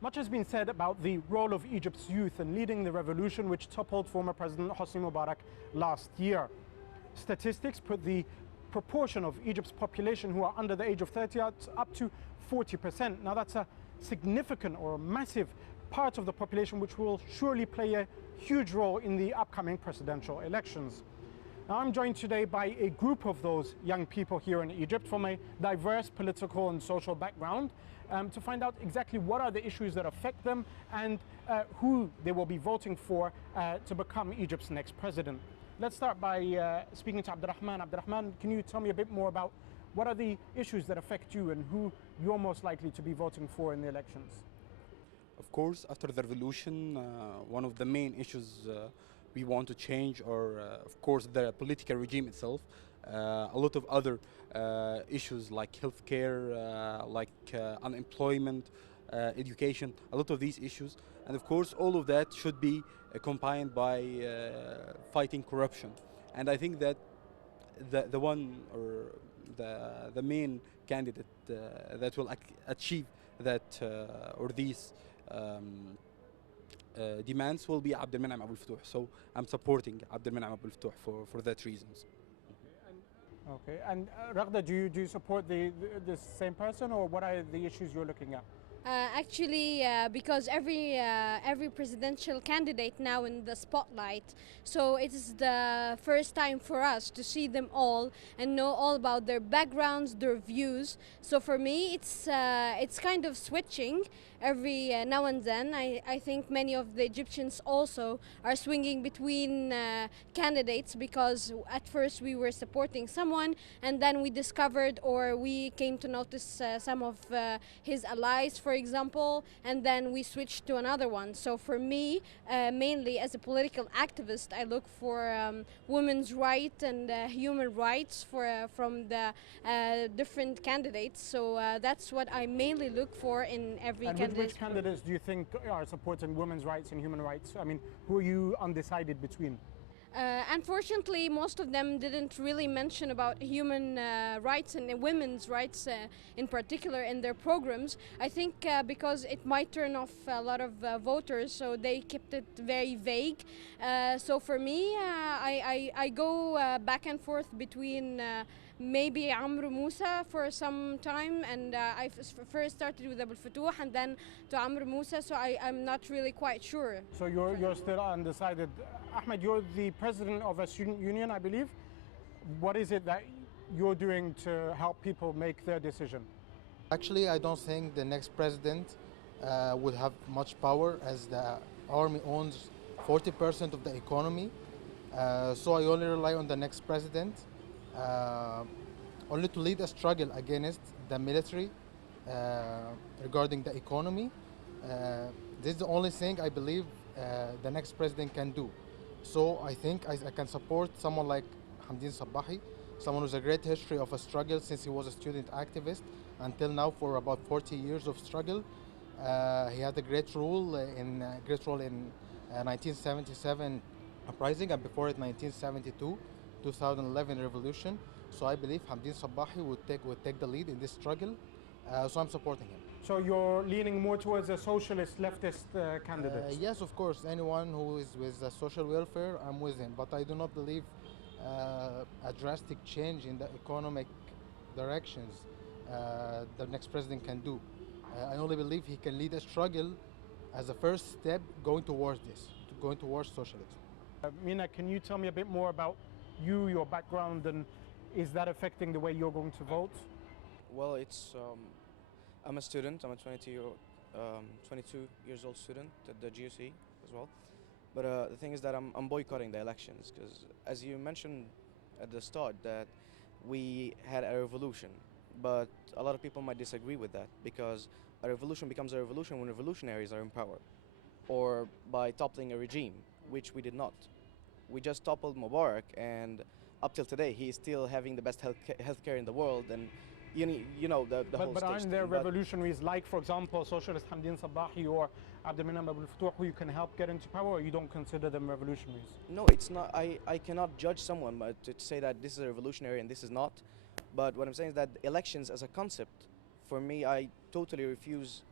Much has been said about the role of Egypt's youth in leading the revolution which toppled former President Hosni Mubarak last year. Statistics put the proportion of Egypt's population who are under the age of 30 up to 40%. Now that's a significant or a massive part of the population which will surely play a huge role in the upcoming presidential elections. Now, I'm joined today by a group of those young people here in Egypt from a diverse political and social background to find out exactly what are the issues that affect them and who they will be voting for to become Egypt's next president. Let's start by speaking to Abdurrahman. Abdurrahman, can you tell me a bit more about what are the issues that affect you and who you're most likely to be voting for in the elections? Of course, after the revolution, one of the main issues we want to change are, of course, the political regime itself. A lot of other issues like healthcare, unemployment, education, a lot of these issues. And of course, all of that should be combined by fighting corruption. And I think that the one or the main candidate that will achieve that or these demands will be Abdelmenam Abou Ftouh. So I'm supporting Abdelmenam Abou Ftouh for that reasons. Okay, and Raghda, do you support the same person, or what are the issues you're looking at? Actually, because every presidential candidate now in the spotlight, so it is the first time for us to see them all and know all about their backgrounds, their views. So for me, it's kind of switching every now and then. I think many of the Egyptians also are swinging between candidates, because at first we were supporting someone and then we discovered or we came to notice some of his allies, for example, and then we switched to another one. So for me, mainly as a political activist, I look for women's rights and human rights from the different candidates. So that's what I mainly look for in every candidate. And which candidates do you think are supporting women's rights and human rights? I mean, who are you undecided between? Unfortunately, most of them didn't really mention about human rights and women's rights in particular in their programs. I think because it might turn off a lot of voters, so they kept it very vague. So for me, I go back and forth between maybe Amr Musa for some time, and I first started with Abou Ftouh and then to Amr Musa, so I'm not really quite sure. So you're still undecided. Ahmed, you're the president of a student union, I believe. What is it that you're doing to help people make their decision? Actually, I don't think the next president would have much power, as the army owns 40% of the economy. So I only rely on the next president only to lead a struggle against the military regarding the economy. This is the only thing I believe the next president can do. So I think I can support someone like Hamdeen Sabbahi, someone who has a great history of a struggle since he was a student activist until now, for about 40 years of struggle. He had a great role in 1977 uprising, and before it 1972, 2011 revolution. So I believe Hamdeen Sabbahi would take the lead in this struggle. So I'm supporting him. So you're leaning more towards a socialist, leftist candidate? Yes, of course. Anyone who is with social welfare, I'm with him. But I do not believe a drastic change in the economic directions the next president can do. I only believe he can lead a struggle as a first step going towards this, going towards socialism. Mina, can you tell me a bit more about you, your background, and is that affecting the way you're going to vote? Well, I'm a student. I'm a 22 years old student at the GUC as well. But the thing is that I'm boycotting the elections because, as you mentioned at the start, that we had a revolution. But a lot of people might disagree with that, because a revolution becomes a revolution when revolutionaries are in power, or by toppling a regime, which we did not. We just toppled Mubarak, and up till today, he is still having the best healthcare in the world, and you know the whole. But aren't there revolutionaries like, for example, socialist Hamdeen Sabbahi or Abdelmenam Abou Ftouh, who you can help get into power, or you don't consider them revolutionaries? No, it's not. I cannot judge someone but to say that this is a revolutionary and this is not. But what I'm saying is that elections as a concept, for me, I totally refuse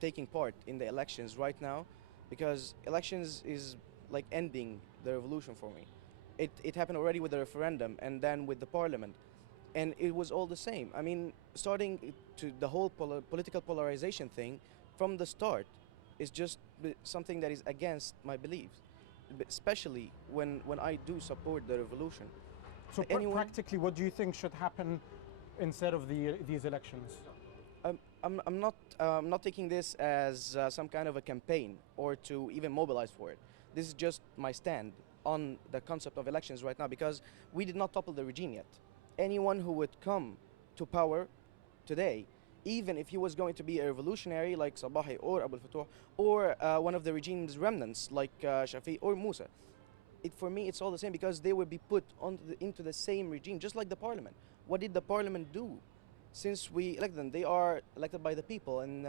taking part in the elections right now, because elections is like ending the revolution for me. It happened already with the referendum and then with the parliament, and it was all the same. I mean, starting to the whole political polarization thing from the start is just something that is against my beliefs, especially when I do support the revolution. So practically, what do you think should happen instead of these elections? I'm not taking this as some kind of a campaign or to even mobilize for it. This is just my stand on the concept of elections right now, because we did not topple the regime yet. Anyone who would come to power today, even if he was going to be a revolutionary like Sabahi or Abu Fatouh, or one of the regime's remnants like Shafi or Musa, for me it's all the same, because they would be put into the same regime, just like the parliament. What did the parliament do since we elected them? They are elected by the people, and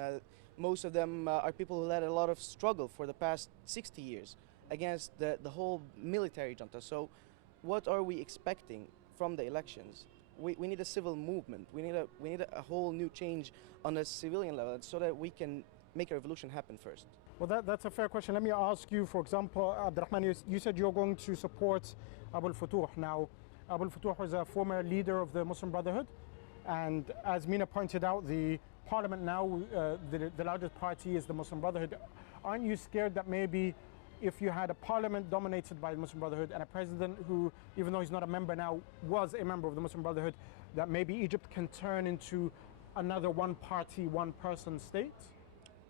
most of them are people who led a lot of struggle for the past 60 years against the whole military junta. So what are we expecting from the elections? We need a civil movement. We need a whole new change on a civilian level, so that we can make a revolution happen first. Well, that's a fair question. Let me ask you, for example, Abdurrahman, you said you're going to support Abu Fatouh. Now, Abu Fatouh was a former leader of the Muslim Brotherhood, and as Mina pointed out, the parliament now, the largest party is the Muslim Brotherhood. Aren't you scared that maybe if you had a parliament dominated by the Muslim Brotherhood and a president who, even though he's not a member now, was a member of the Muslim Brotherhood, that maybe Egypt can turn into another one-party, one-person state?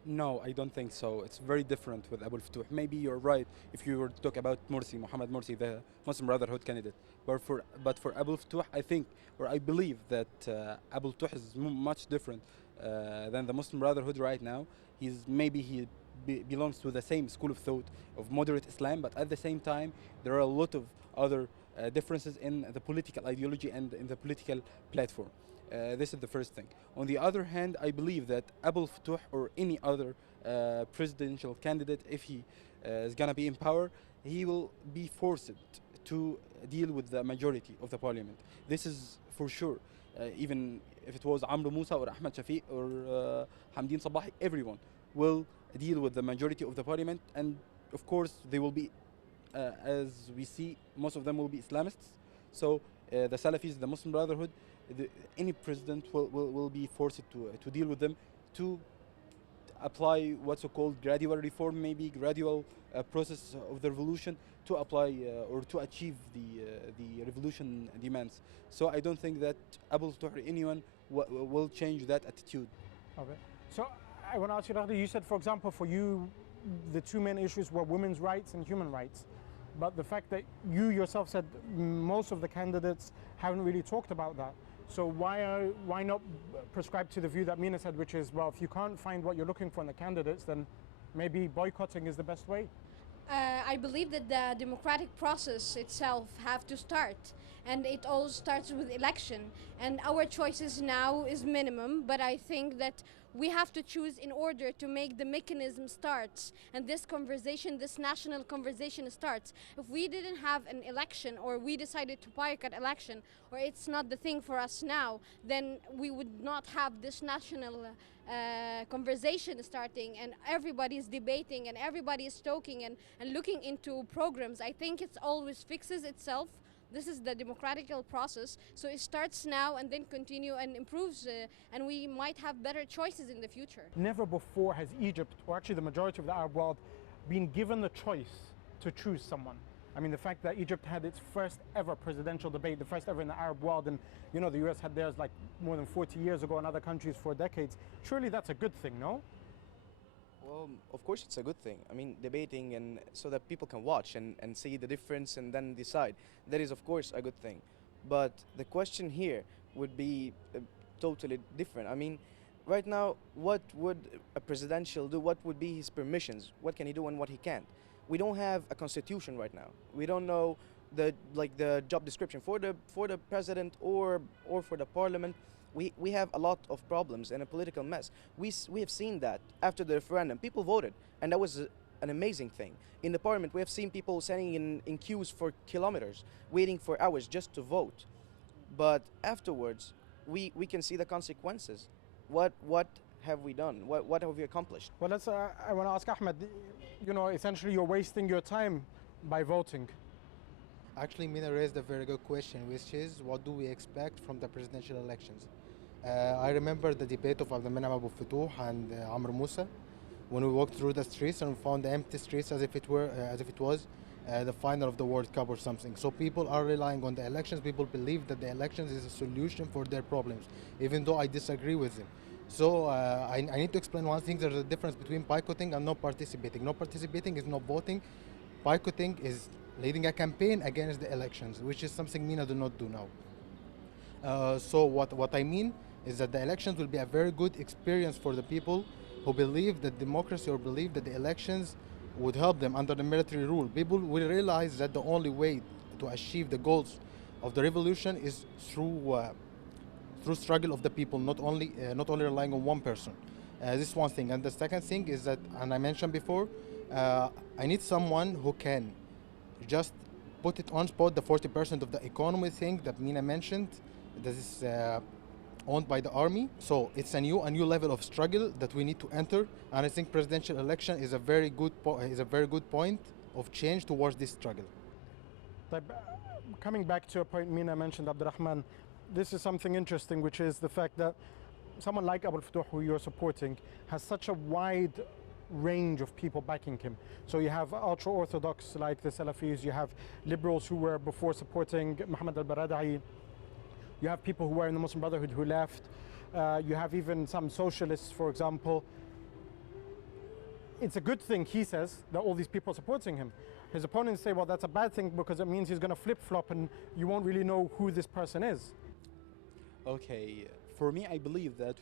No, I don't think so. It's very different with Abu Fatouh. Maybe you're right if you were to talk about Morsi, Mohammed Morsi, the Muslim Brotherhood candidate. But for Abu Fatouh, I think, or I believe that Abu Fatouh is much different than the Muslim Brotherhood right now. Maybe he belongs to the same school of thought of moderate Islam, but at the same time, there are a lot of other differences in the political ideology and in the political platform. This is the first thing. On the other hand, I believe that Abu Fatouh or any other presidential candidate, if he is going to be in power, he will be forced to deal with the majority of the parliament. This is for sure. Even if it was Amr Musa or Ahmed Shafiq or Hamdin Sabahi, everyone will deal with the majority of the parliament, and of course they will be, as we see, most of them will be Islamists. So the Salafis, the Muslim Brotherhood, any president will be forced to deal with them, to apply what's so-called gradual reform, maybe gradual process of the revolution, to apply or to achieve the revolution demands. So I don't think that Abu Fatouh or anyone will change that attitude. Okay. So I want to ask you, Rahdi, you said, for example, for you, the two main issues were women's rights and human rights. But the fact that you yourself said most of the candidates haven't really talked about that. So why not prescribe to the view that Mina said, which is, well, if you can't find what you're looking for in the candidates, then maybe boycotting is the best way? I believe that the democratic process itself have to start, and it all starts with election, and our choices now is minimum, but I think that we have to choose in order to make the mechanism start, and this conversation, this national conversation starts. If we didn't have an election, or we decided to boycott election, or it's not the thing for us now, then we would not have this national conversation starting, and everybody is debating and everybody is talking and looking into programs. I think it always fixes itself. This is the democratical process, so it starts now and then continue and improves, and we might have better choices in the future. Never before has Egypt, or actually the majority of the Arab world, been given the choice to choose someone. I mean, the fact that Egypt had its first ever presidential debate, the first ever in the Arab world, and you know, the US had theirs like more than 40 years ago, and other countries for decades. Surely that's a good thing, no? Well, of course it's a good thing. I mean, debating and so that people can watch and see the difference and then decide. That is, of course, a good thing. But the question here would be totally different. I mean, right now, what would a presidential do? What would be his permissions? What can he do and what he can't? We don't have a constitution right now. We don't know the job description for the president or for the parliament. We have a lot of problems and a political mess. We have seen that after the referendum. People voted, and that was an amazing thing. In the parliament, we have seen people standing in queues for kilometers, waiting for hours just to vote. But afterwards, we can see the consequences. What have we done? What have we accomplished? Well, I want to ask Ahmed, you know, essentially you're wasting your time by voting. Actually, Mina raised a very good question, which is what do we expect from the presidential elections? I remember the debate of Abdelmanem Abu Futuh and Amr Musa when we walked through the streets and we found the empty streets as if it was the final of the World Cup or something. So people are relying on the elections. People believe that the elections is a solution for their problems, even though I disagree with them. So I need to explain one thing. There's a difference between boycotting and not participating. Not participating is not voting. Boycotting is leading a campaign against the elections, which is something Mina do not do now. So what I mean is that the elections will be a very good experience for the people who believe that democracy or believe that the elections would help them under the military rule. People will realize that the only way to achieve the goals of the revolution is through struggle of the people, not only relying on one person. This is one thing. And the second thing is that, and I mentioned before, I need someone who can just put it on spot, the 40% of the economy thing that Mina mentioned, that is owned by the army. So it's a new level of struggle that we need to enter, and I think presidential election is a very good point of change towards this struggle. Coming back to a point Mina mentioned, Abdurrahman, this is something interesting, which is the fact that someone like Abu Futuh, who you're supporting, has such a wide range of people backing him. So you have ultra-Orthodox like the Salafis, you have liberals who were before supporting Muhammad al-Baradei, you have people who were in the Muslim Brotherhood who left, you have even some socialists, for example. It's a good thing, he says, that all these people are supporting him. His opponents say, well, that's a bad thing because it means he's going to flip-flop and you won't really know who this person is. Okay, for me, I believe that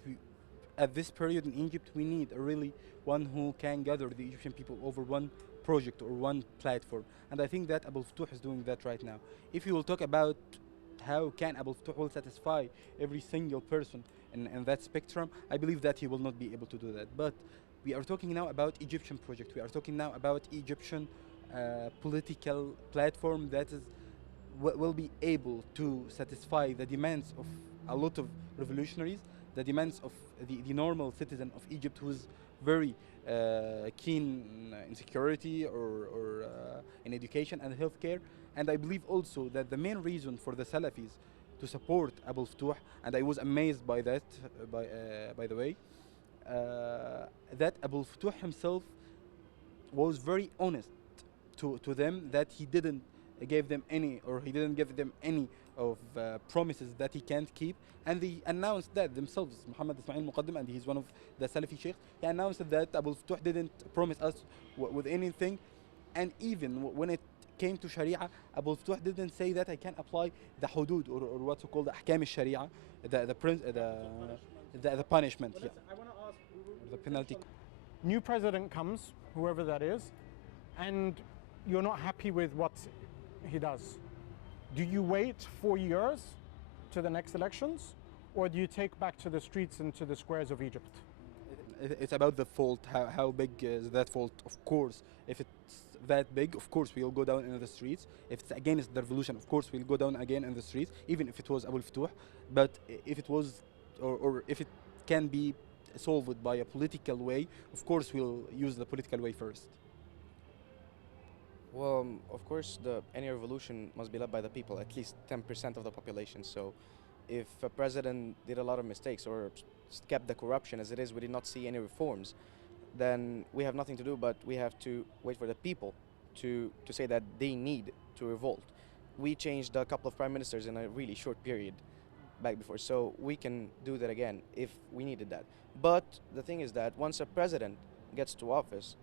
at this period in Egypt, we need really one who can gather the Egyptian people over one project or one platform. And I think that Abu Futuh is doing that right now. If you will talk about how can Abu Futuh will satisfy every single person in that spectrum, I believe that he will not be able to do that. But we are talking now about Egyptian project. We are talking now about Egyptian political platform that will be able to satisfy the demands of a lot of revolutionaries, the demands of the normal citizen of Egypt who is very keen in security or in education and healthcare. And I believe also that the main reason for the Salafis to support Abu Futuh, and I was amazed by that, by the way, that Abu Futuh himself was very honest to them, that he didn't give them any of promises that he can't keep, and they announced that themselves. Muhammad Ismail Muqaddim, and he's one of the Salafi sheikhs, he announced that Abu Futuh didn't promise us with anything, and even when it came to Sharia, Abu Futuh didn't say that I can apply the hudud or what's called the ahkam al-Sharia, the punishment, yeah, I want to ask, the penalty. new president comes, whoever that is, and you're not happy with what he does. Do you wait 4 years to the next elections, or do you take back to the streets and to the squares of Egypt? It's about the fault. How big is that fault? Of course, if it's that big, of course we'll go down in the streets. If it's against the revolution, of course we'll go down again in the streets, even if it was Abu Futuh. But if it was, or if it can be solved by a political way, of course we'll use the political way first. Well, of course, any revolution must be led by the people, at least 10% of the population. So if a president did a lot of mistakes or kept the corruption as it is, we did not see any reforms, then we have nothing to do but we have to wait for the people to say that they need to revolt. We changed a couple of prime ministers in a really short period back before, so we can do that again if we needed that. But the thing is that once a president gets to office,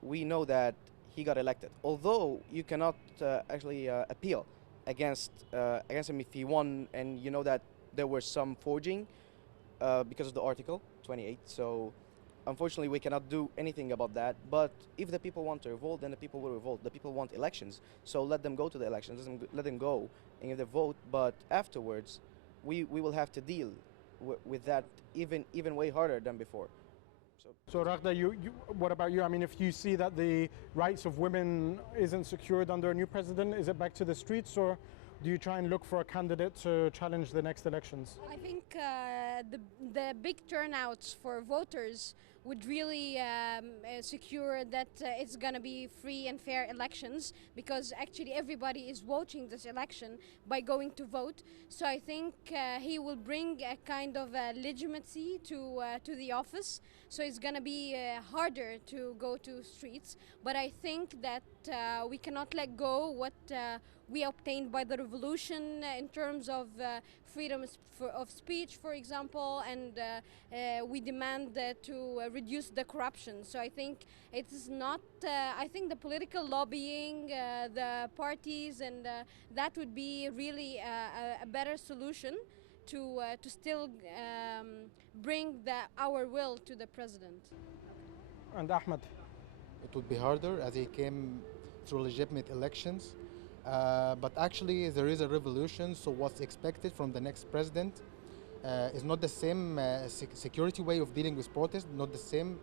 we know that he got elected. Although you cannot actually appeal against him if he won, and you know that there was some forging because of the Article 28. So unfortunately we cannot do anything about that. But if the people want to revolt, then the people will revolt. The people want elections, so let them go to the elections. Let them go and give their vote. But afterwards, we will have to deal with that even way harder than before. So Raghda, what about you? I mean, if you see that the rights of women isn't secured under a new president, is it back to the streets, or do you try and look for a candidate to challenge the next elections? I think the big turnouts for voters would really secure that it's going to be free and fair elections, because actually everybody is watching this election by going to vote. So I think he will bring a kind of legitimacy to the office. So it's going to be harder to go to streets. But I think that we cannot let go what we obtained by the revolution in terms of freedom of speech, for example, and we demand to reduce the corruption. So I think it is not, I think the political lobbying, the parties, and that would be really a better solution to still bring our will to the president. And Ahmed? It would be harder as he came through legitimate elections. But actually there is a revolution, so what's expected from the next president is not the same security way of dealing with protest, not the same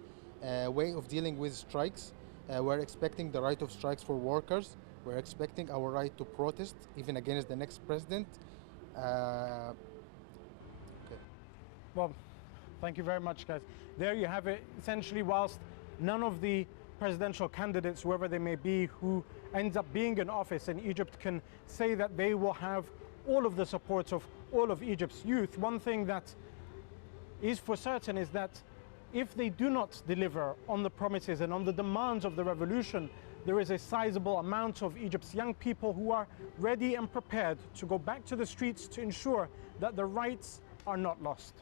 way of dealing with strikes. We're expecting the right of strikes for workers. We're expecting our right to protest even against the next president. Okay. Well, thank you very much, guys. There you have it. Essentially, whilst none of the presidential candidates, whoever they may be, who ends up being in office in Egypt can say that they will have all of the support of all of Egypt's youth, one thing that is for certain is that if they do not deliver on the promises and on the demands of the revolution, there is a sizable amount of Egypt's young people who are ready and prepared to go back to the streets to ensure that the rights are not lost.